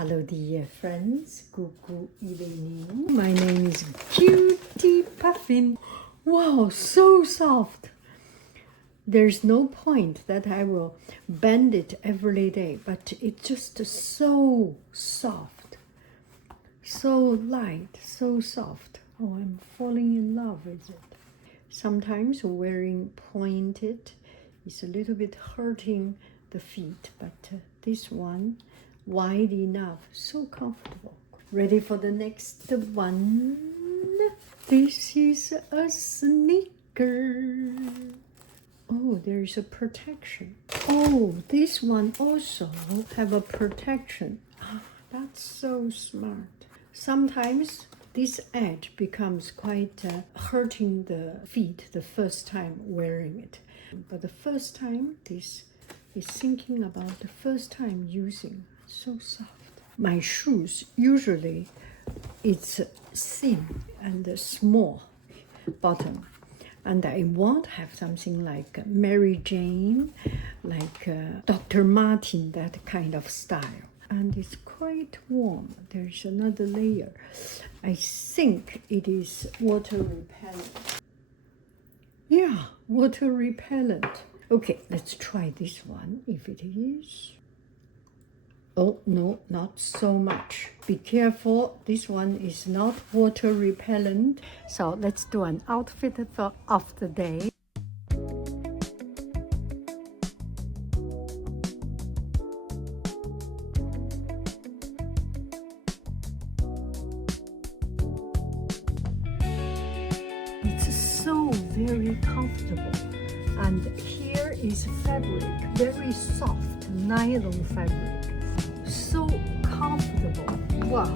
Hello dear friends, good evening. My name is Cutie Puffin. Wow, so soft. There's no point that I will bend it every day, but it's just so soft, so light, so soft. Oh, I'm falling in love with it. Sometimes wearing pointed is a little bit hurting the feet, but this one wide enough, so comfortable. Ready for the next one? This is a sneaker. Oh, there is a protection. Oh, this one also have a protection. Ah, that's so smart. Sometimes this edge becomes quite hurting the feet the first time wearing it. But the first time, this is thinking about the first time using. So soft. My shoes usually it's thin and small bottom, and I want to have something like Mary Jane, like Dr. Martin, that kind of style. And it's quite warm. There's another layer. I think it is water repellent. Yeah, water repellent. Okay, let's try this one if it is. Oh, no, not so much. Be careful, this one is not water repellent. So let's do an outfit of the day. It's so very comfortable. And here is fabric, very soft nylon fabric. So comfortable. Wow.